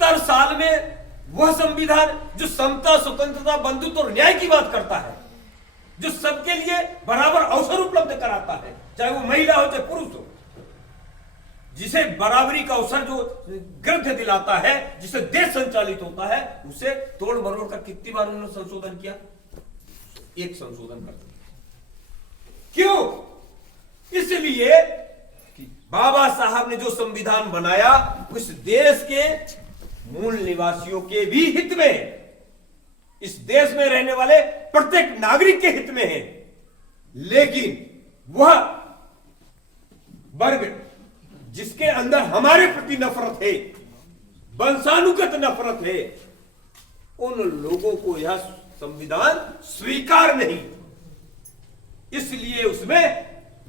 70 साल में वह संविधान जो समता, स्वतंत्रता, बंधुत्व और न्याय की बात करता है, जो सबके लिए बराबर अवसर उपलब्ध कराता है, चाहे वो महिला हो चाहे पुरुष हो, जिसे बराबरी का अवसर जो ग्रंथ दिलाता है, जिसे देश संचालित होता है, उसे तोड़ मरोड़ कर कितनी बार उन्होंने संशोधन किया? एक संशोधन कर दिया। क्यों? इसलिए कि बाबा साहब ने जो संविधान बनाया उस देश के मूल निवासियों के भी हित में है, इस देश में रहने वाले प्रत्येक नागरिक के हित में है। लेकिन वह वर्ग जिसके अंदर हमारे प्रति नफरत है, वंशानुगत नफरत है, उन लोगों को यह संविधान स्वीकार नहीं। इसलिए उसमें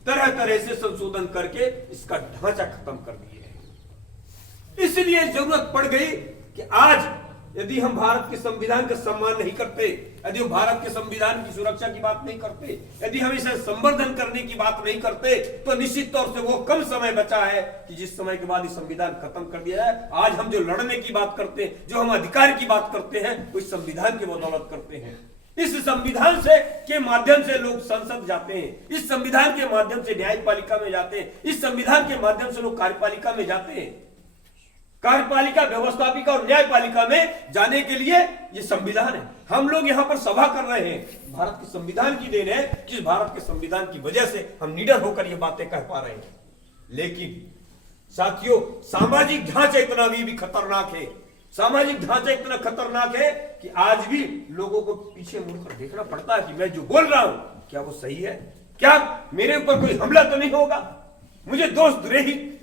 तरह तरह से संशोधन करके इसका ढांचा खत्म कर दिए है। इसलिए जरूरत पड़ गई कि आज यदि हम भारत के संविधान का सम्मान नहीं करते, यदि हम भारत के संविधान की सुरक्षा की बात नहीं करते, यदि हम इसे संवर्धन करने की बात नहीं करते, तो निश्चित तौर से वो कम समय बचा है कि जिस समय के बाद ये संविधान खत्म कर दिया जाए। आज हम जो लड़ने की बात करते हैं, जो हम अधिकार की बात करते हैं, वो इस संविधान की बदौलत करते हैं। इस संविधान से के माध्यम से लोग संसद जाते हैं, इस संविधान के माध्यम से न्यायपालिका में जाते हैं, इस संविधान के माध्यम से लोग कार्यपालिका में जाते हैं। कार्यपालिका, व्यवस्थापिका और न्यायपालिका में जाने के लिए ये संविधान है। हम लोग यहां पर सभा कर रहे हैं, भारत के संविधान की देन है कि इस भारत के संविधान की वजह से हम निडर होकर ये बातें कह पा रहे हैं। लेकिन साथियों, सामाजिक ढांचा इतना भी खतरनाक है, सामाजिक ढांचा इतना खतरनाक है कि आज भी लोगों को पीछे मुड़कर देखना पड़ता है कि मैं जो बोल रहा हूं क्या वो सही है, क्या मेरे ऊपर कोई हमला तो नहीं होगा, मुझे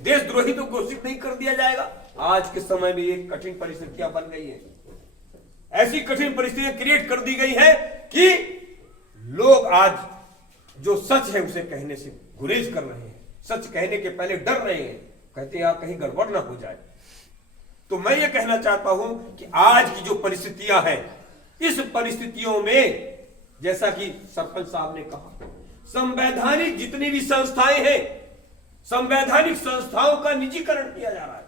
देशद्रोही तो घोषित नहीं कर दिया जाएगा। आज के समय में एक कठिन परिस्थितियां बन गई है, ऐसी कठिन परिस्थितियां क्रिएट कर दी गई है कि लोग आज जो सच है उसे कहने से गुरेज कर रहे हैं, सच कहने के पहले डर रहे हैं, कहते हैं यार कहीं गड़बड़ ना हो जाए। तो मैं ये कहना चाहता हूं कि आज की जो परिस्थितियां हैं, इस परिस्थितियों में जैसा कि सरपंच साहब ने कहा, संवैधानिक जितनी भी संस्थाएं हैं, संवैधानिक संस्थाओं का निजीकरण किया जा रहा है।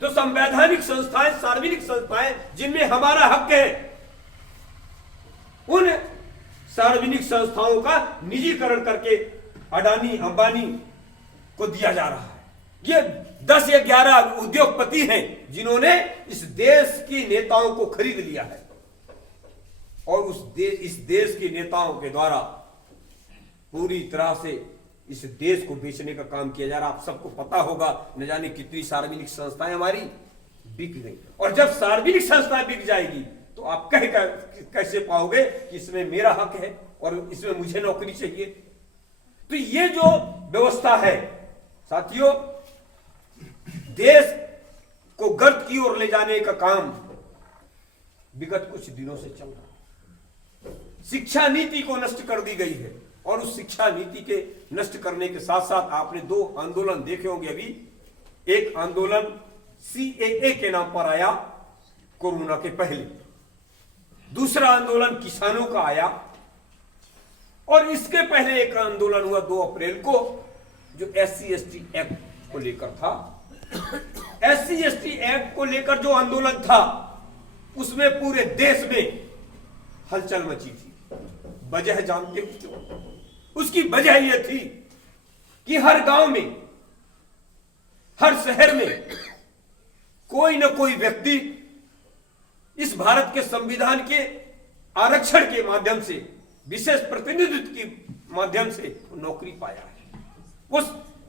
तो संवैधानिक संस्थाएं, सार्वजनिक संस्थाएं जिनमें हमारा हक है, उन सार्वजनिक संस्थाओं का निजीकरण करके अडानी अंबानी को दिया जा रहा है। ये 10 या 11 उद्योगपति हैं जिन्होंने इस देश के नेताओं को खरीद लिया है और इस देश के नेताओं के द्वारा पूरी तरह से इस देश को बेचने का काम किया जा रहा। आप सबको पता होगा, न जाने कितनी सार्वजनिक संस्थाएं हमारी बिक गई, और जब सार्वजनिक संस्थाएं बिक जाएगी तो आप कैसे पाओगे कि इसमें मेरा हक है और इसमें मुझे नौकरी चाहिए। तो ये जो व्यवस्था है साथियों, देश को गर्त की ओर ले जाने का काम विगत कुछ दिनों से चल रहा है। शिक्षा नीति को नष्ट कर दी गई है और उस शिक्षा नीति के नष्ट करने के साथ साथ आपने 2 आंदोलन देखे होंगे अभी। एक आंदोलन CAA के नाम पर आया कोरोना के पहले, दूसरा आंदोलन किसानों का आया, और इसके पहले एक आंदोलन हुआ 2 अप्रैल को जो SC/ST एक्ट को लेकर था। SC/ST एक्ट को लेकर जो आंदोलन था उसमें पूरे देश में हलचल मची थी। वजह जानते हो क्यों? उसकी वजह यह थी कि हर गांव में, हर शहर में कोई ना कोई व्यक्ति इस भारत के संविधान के आरक्षण के माध्यम से, विशेष प्रतिनिधित्व के माध्यम से नौकरी पाया है, वो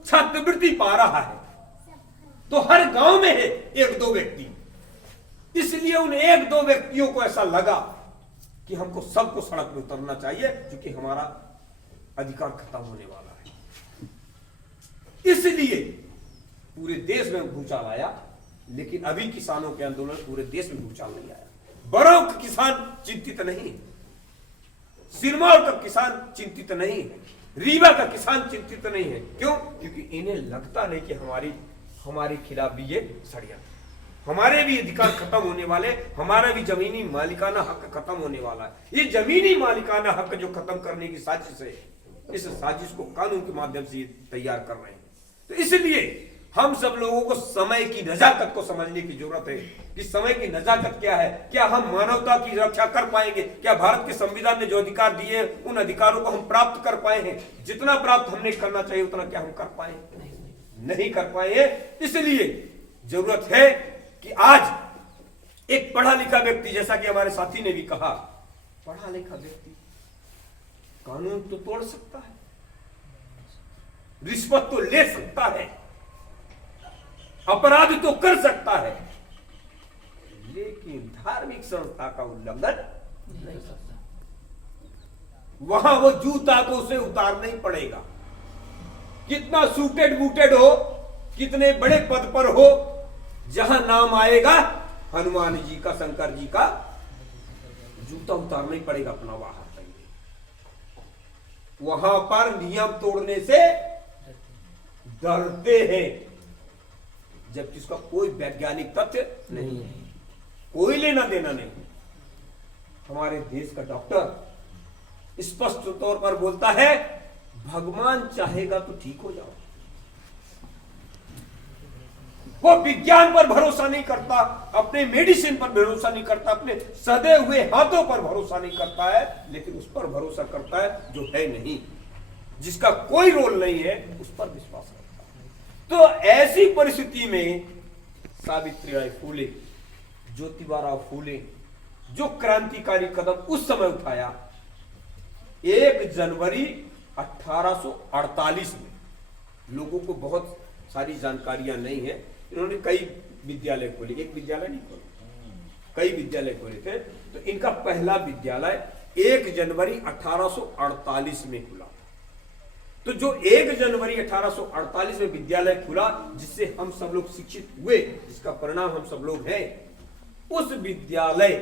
छात्रवृत्ति पा रहा है। तो हर गांव में है 1-2 व्यक्ति। इसलिए उन 1-2 व्यक्तियों को ऐसा लगा कि हमको सबको सड़क पर उतरना चाहिए क्योंकि हमारा अधिकार खत्म होने वाला है। इसलिए पूरे देश में भूचाल आया, लेकिन अभी किसानों के आंदोलन पूरे देश में भूचाल नहीं आया। बरौ का किसान चिंतित नहीं है, सिरमौर का किसान चिंतित नहीं है, रीवा का किसान चिंतित नहीं है। क्यों? क्योंकि इन्हें लगता नहीं कि हमारे खिलाफ भी ये षड्यंत्र, हमारे भी अधिकार खत्म होने वाले, हमारा भी जमीनी मालिकाना हक खत्म होने वाला है। ये जमीनी मालिकाना हक जो खत्म करने की साजिश है, इस साजिश को कानून के माध्यम से तैयार कर रहे हैं। तो इसलिए हम सब लोगों को समय की नजाकत को समझने की जरूरत है कि समय की नजाकत क्या है। क्या हम मानवता की रक्षा कर पाएंगे? क्या भारत के संविधान ने जो अधिकार दिए हैं उन अधिकारों को हम प्राप्त कर पाए हैं? जितना प्राप्त हमने करना चाहिए उतना क्या हम कर पाए? नहीं कर पाए हैं। इसलिए जरूरत है कि आज एक पढ़ा लिखा व्यक्ति, जैसा कि हमारे साथी ने भी कहा, पढ़ा लिखा व्यक्ति कानून तो तोड़ सकता है, रिश्वत तो ले सकता है, अपराध तो कर सकता है, लेकिन धार्मिक संस्था का उल्लंघन नहीं सकता। वहां वो जूता तो उसे उतारना ही पड़ेगा। कितना सूटेड बूटेड हो, कितने बड़े पद पर हो, जहां नाम आएगा हनुमान जी का, शंकर जी का, जूता उतारना ही पड़ेगा अपना बाहर। वहां पर नियम तोड़ने से डरते हैं, जबकि उसका कोई वैज्ञानिक तथ्य नहीं है, कोई लेना देना नहीं। हमारे देश का डॉक्टर स्पष्ट तौर पर बोलता है, भगवान चाहेगा तो ठीक हो जाओ। वो विज्ञान पर भरोसा नहीं करता, अपने मेडिसिन पर भरोसा नहीं करता, अपने सदे हुए हाथों पर भरोसा नहीं करता है, लेकिन उस पर भरोसा करता है जो है नहीं, जिसका कोई रोल नहीं है, उस पर विश्वास करता है। तो ऐसी परिस्थिति में सावित्रीबाई फूले, ज्योतिबाराव फूले, जो क्रांतिकारी कदम उस समय उठाया, 1 जनवरी 1848 में, लोगों को बहुत सारी जानकारियां नहीं है, इन्होंने कई विद्यालय खोले, एक विद्यालय नहीं खोले, कई विद्यालय खोले थे। तो इनका पहला विद्यालय 1 जनवरी 1848 में खुला। तो जो 1 जनवरी 1848 में विद्यालय खुला, जिससे हम सब लोग शिक्षित हुए, जिसका परिणाम हम सब लोग हैं, उस विद्यालय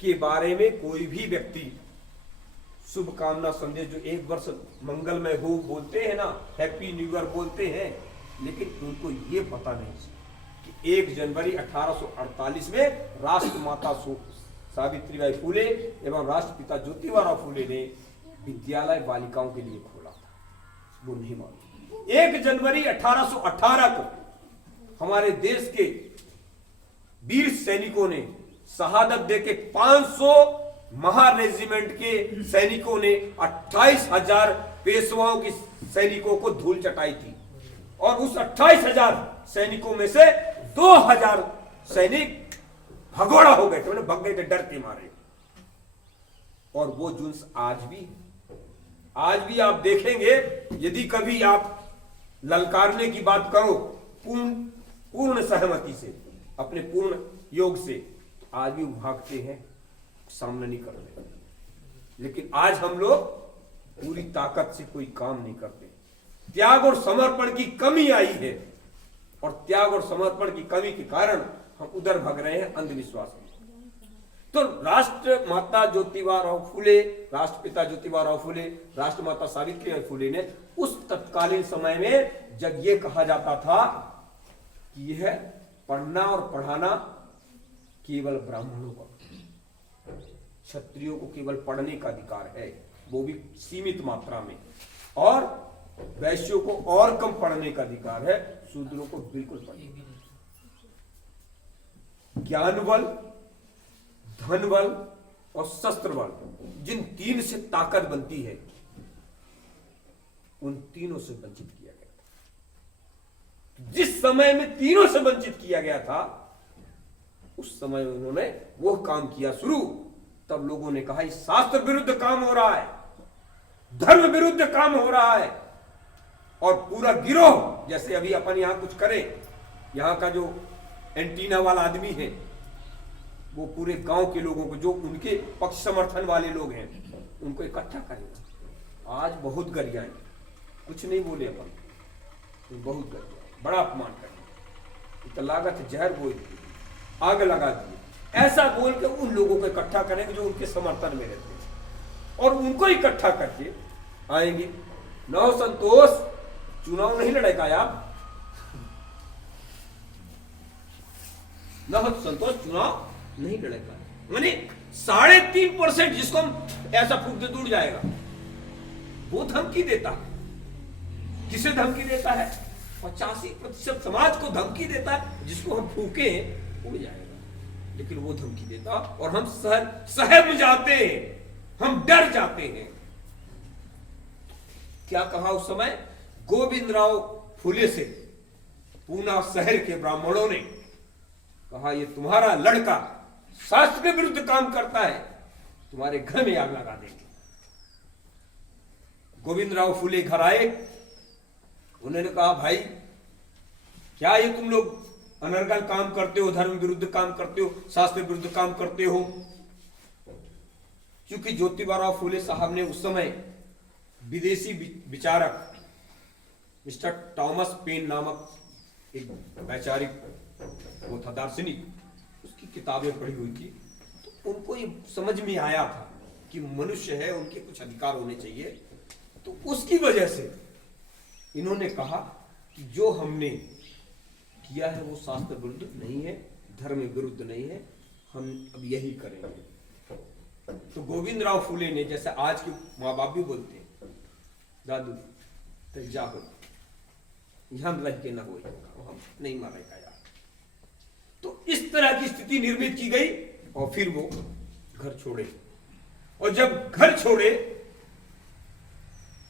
के बारे में कोई भी व्यक्ति शुभकामना संदेश, जो 1 वर्ष मंगलमय हो बोलते हैं ना, हैप्पी न्यू ईयर बोलते हैं, लेकिन उनको ये पता नहीं कि 1 जनवरी 1848 में राष्ट्रमाता सावित्रीबाई फूले एवं राष्ट्रपिता ज्योतिबाराव फूले ने विद्यालय बालिकाओं के लिए खोला था। वो नहीं मालूम। 1 जनवरी 1818 को हमारे देश के वीर सैनिकों ने शहादत देके 500 महा रेजिमेंट के सैनिकों ने 28,000 पेशवाओं के सैनिकों को धूल चटाई थी, और उस 28,000 सैनिकों में से 2,000 सैनिक भगोड़ा हो गए थे, उन्हें भग गए थे डर के मारे। और वो जुल्स आज भी आप देखेंगे, यदि कभी आप ललकारने की बात करो पूर्ण सहमति से, अपने पूर्ण योग से, आज भी भागते हैं, सामना नहीं करते। लेकिन आज हम लोग पूरी ताकत से कोई काम नहीं करते। त्याग और समर्पण की कमी आई है, और त्याग और समर्पण की कमी के कारण हम उधर भाग रहे हैं अंधविश्वास में। तो राष्ट्र माता ज्योतिबाराव फूले, राष्ट्रपिता ज्योतिबाराव फूले, राष्ट्रमाता सावित्रीबाई फूले ने उस तत्कालीन समय में, जब ये कहा जाता था कि यह पढ़ना और पढ़ाना केवल ब्राह्मणों का, क्षत्रियों को केवल पढ़ने का अधिकार है, वो भी सीमित मात्रा में, और वैश्यों को और कम पढ़ने का अधिकार है, शूद्रों को बिल्कुल पढ़ने। ज्ञान बल, धन बल और शस्त्र बल, जिन 3 से ताकत बनती है, उन तीनों से वंचित किया गया था। जिस समय में तीनों से वंचित किया गया था, उस समय उन्होंने वो काम किया शुरू। तब लोगों ने कहा, इस शास्त्र विरुद्ध काम हो रहा है, धर्म विरुद्ध काम हो रहा है, और पूरा गिरोह, जैसे अभी अपन यहां कुछ करें, यहां का जो एंटीना वाला आदमी है, वो पूरे गांव के लोगों को, जो उनके पक्ष समर्थन वाले लोग हैं, उनको इकट्ठा करेगा। आज बहुत गरियाएं, कुछ नहीं बोले अपन, बहुत गरिया, बड़ा अपमान करेंगे, तो लागत जहर बोल दी, आग लगा दी, ऐसा बोल के उन लोगों को इकट्ठा करेंगे जो उनके समर्थन में रहते हैं, और उनको इकट्ठा करके आएंगे। नौ संतोष, चुनाव नहीं लड़ेगा आप, नौ संतोष चुनाव नहीं लड़ेगा, माने 3.5% जिसको हम ऐसा फूक दे दूर जाएगा, वो धमकी देता है। किसे धमकी देता है? 85% समाज को धमकी देता है, जिसको हम फूके उड़ जाएगा, लेकिन वो धमकी देता और हम सहम जाते हैं, हम डर जाते हैं। क्या कहा उस समय गोविंदराव फुले से पूना शहर के ब्राह्मणों ने कहा, ये तुम्हारा लड़का शास्त्र के विरुद्ध काम करता है, तुम्हारे घर में आग लगा देंगे। गोविंदराव फुले घर आए, उन्होंने कहा, भाई क्या ये तुम लोग अनर्गल काम करते हो, धर्म विरुद्ध काम करते हो, शास्त्र विरुद्ध काम करते हो? क्योंकि ज्योतिबाराव फुले साहब ने उस समय विदेशी विचारक मिस्टर थॉमस पेन नामक एक वैचारिक वो था, दार्शनिक, उसकी किताबें पढ़ी हुई थी। तो उनको ये समझ में आया था कि मनुष्य है, उनके कुछ अधिकार होने चाहिए। तो उसकी वजह से इन्होंने कहा कि जो हमने किया है वो शास्त्र विरुद्ध नहीं है, धर्म विरुद्ध नहीं है, हम अब यही करेंगे। तो गोविंदराव फुले ने, जैसे आज के माँ बाप भी बोलते हैं, दादू जाओ हम रह के न हो, हम नहीं मारेगा यार। तो इस तरह की स्थिति निर्मित की गई और फिर वो घर छोड़े। और जब घर छोड़े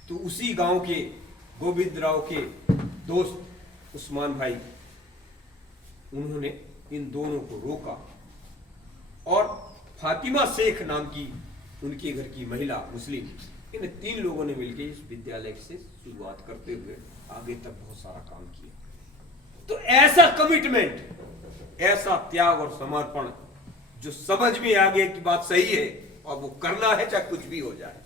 तो उसी गांव के गोविंदराव के दोस्त उस्मान भाई, उन्होंने इन दोनों को रोका और फातिमा शेख नाम की उनके घर की महिला मुस्लिम, इन 3 लोगों ने मिलकर इस विद्यालय से शुरुआत करते हुए आगे तक बहुत सारा काम किया। तो ऐसा कमिटमेंट, ऐसा त्याग और समर्पण जो समझ में आ गया कि बात सही है और वो करना है चाहे कुछ भी हो जाए।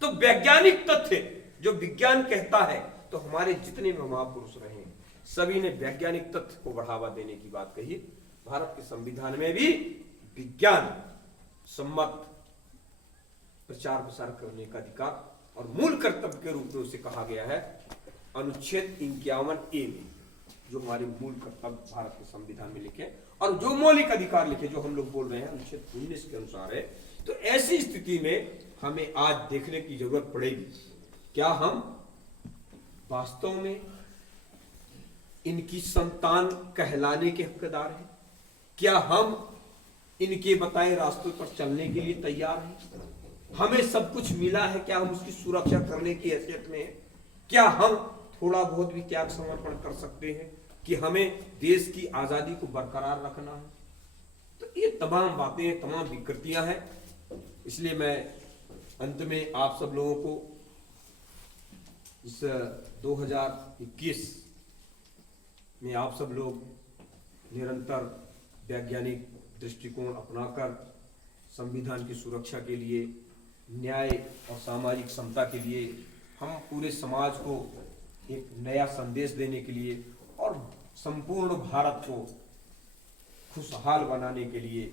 तो वैज्ञानिक तथ्य जो विज्ञान कहता है, तो हमारे जितने भी महापुरुष रहे सभी ने वैज्ञानिक तथ्य को बढ़ावा देने की बात कही। भारत के संविधान में भी विज्ञान सम्मत प्रचार प्रसार करने का अधिकार और मूल कर्तव्य के रूप में उसे कहा गया है अनुच्छेद 51A में, जो हमारे मूल कर्तव्य भारत के संविधान में लिखे और जो मौलिक अधिकार लिखे, जो हम लोग बोल रहे हैं अनुच्छेद 19 के अनुसार है। तो ऐसी स्थिति में हमें आज देखने की जरूरत पड़ेगी, क्या हम वास्तव में इनकी संतान कहलाने के हकदार हैं? क्या हम इनके बताए रास्तों पर चलने के लिए तैयार हैं? हमें सब कुछ मिला है, क्या हम उसकी सुरक्षा करने की हैसियत में हैं? क्या हम थोड़ा बहुत भी त्याग समर्पण कर सकते हैं कि हमें देश की आजादी को बरकरार रखना है? तो ये तमाम बातें, तमाम विकृतियां हैं। इसलिए मैं अंत में आप सब लोगों को इस 2021 में आप सब लोग निरंतर वैज्ञानिक दृष्टिकोण अपनाकर संविधान की सुरक्षा के लिए, न्याय और सामाजिक समता के लिए, हम पूरे समाज को एक नया संदेश देने के लिए और संपूर्ण भारत को खुशहाल बनाने के लिए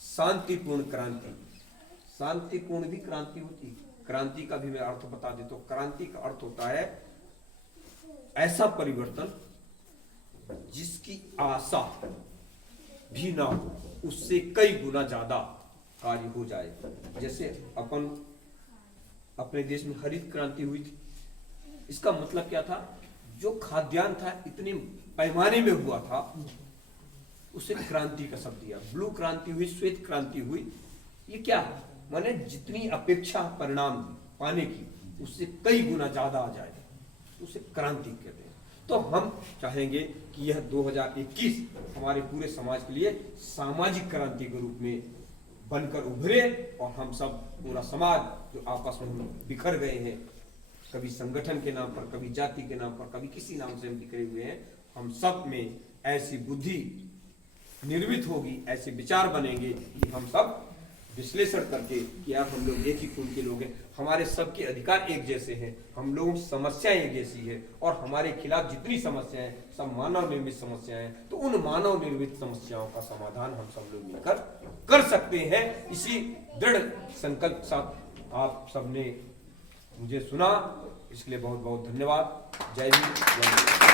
शांतिपूर्ण क्रांति, शांतिपूर्ण भी क्रांति होती, क्रांति का भी मैं अर्थ बता देता हूं। क्रांति का अर्थ होता है ऐसा परिवर्तन जिसकी आशा भी ना हो, उससे कई गुना ज्यादा कार्य हो जाए। जैसे अपने देश में हरित क्रांति हुई थी, इसका मतलब क्या था? जो खाद्यान्न था इतने पैमाने में हुआ था, उसे क्रांति का शब्द दिया। ब्लू क्रांति हुई, श्वेत क्रांति हुई, ये क्या है? माने जितनी अपेक्षा परिणाम पाने की उससे कई गुना ज्यादा आ जाए, उसे क्रांति कहते हैं। तो हम चाहेंगे कि यह 2021 हमारे पूरे समाज के लिए सामाजिक क्रांति के रूप में बनकर उभरे और हम सब, पूरा समाज जो आपस में हम बिखर गए हैं, कभी संगठन के नाम पर, कभी जाति के नाम पर, कभी किसी नाम से हम बिखरे हुए हैं, हम सब में ऐसी बुद्धि निर्मित होगी, ऐसे विचार बनेंगे कि हम सब विश्लेषण करके कि आप हम लोग एक ही खून के लोग हैं, हमारे सबके अधिकार एक जैसे हैं, हम लोगों की समस्याएं एक जैसी है और हमारे खिलाफ जितनी समस्याएं सब मानव निर्मित समस्याएं हैं, तो उन मानव निर्मित समस्याओं का समाधान हम सब लोग मिलकर कर सकते हैं। इसी दृढ़ संकल्प साथ आप सबने मुझे सुना, इसलिए बहुत बहुत धन्यवाद। जय हिंद, जय हिंद।